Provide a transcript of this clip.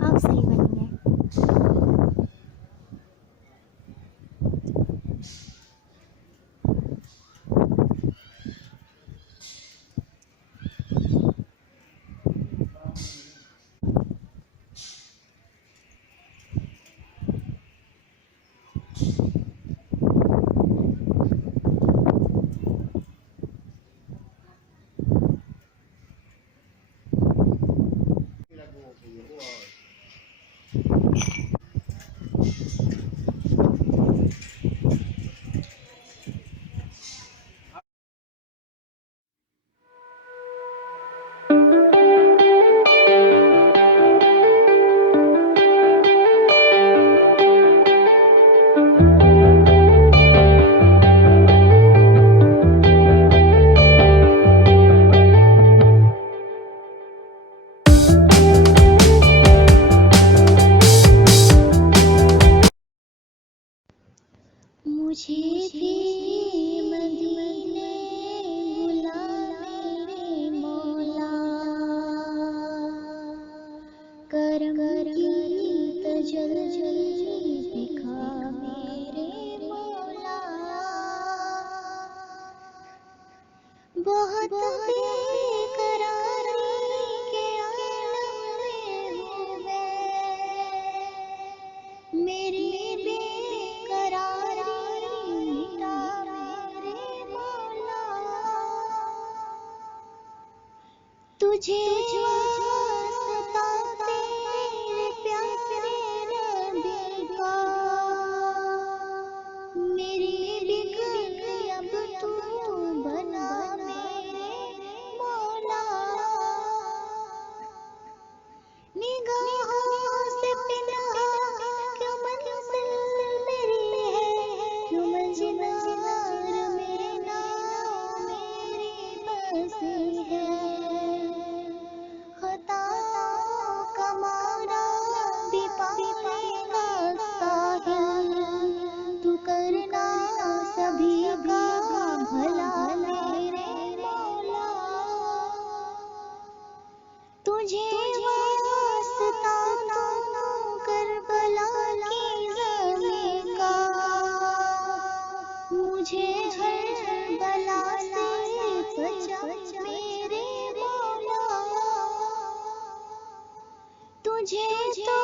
आप सही बनिए। मुझे भी मदीने बुला मेरे मौला, करम की तजल्ली दिखा मेरे मौला। बहुत बेकरारी के आलम में हूँ मैं, मेरी तुझे वास्ता तेरे प्यारे नबी का, मेरी बिगड़ी अब तू बना मेरे मौला। निगाहों से पिन्हा क्यों मंजिल मेरी है, क्यों मंजिलार मेरे नाम मेरी बसी है। तू करना सभी का भला मेरे मौला। तुझे वास्ता दूं करबला की ज़मीं का, मुझे हर बला से बचा मेरे मौला। तुझे तो